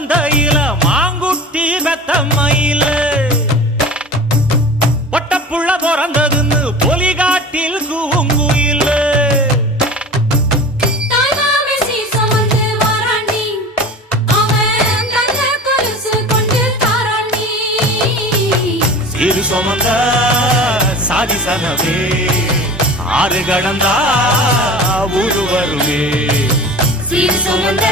மந்தையில மாங்குட்டி வெத்தம்மையில பொட்டப்புள்ள பிறந்ததுன்னு பொலிகாட்டில் கூங்குயில சீரு சுமந்த சாதிசனவே ஆறு கடந்தா ஊரு வருவே சீர் சுமந்த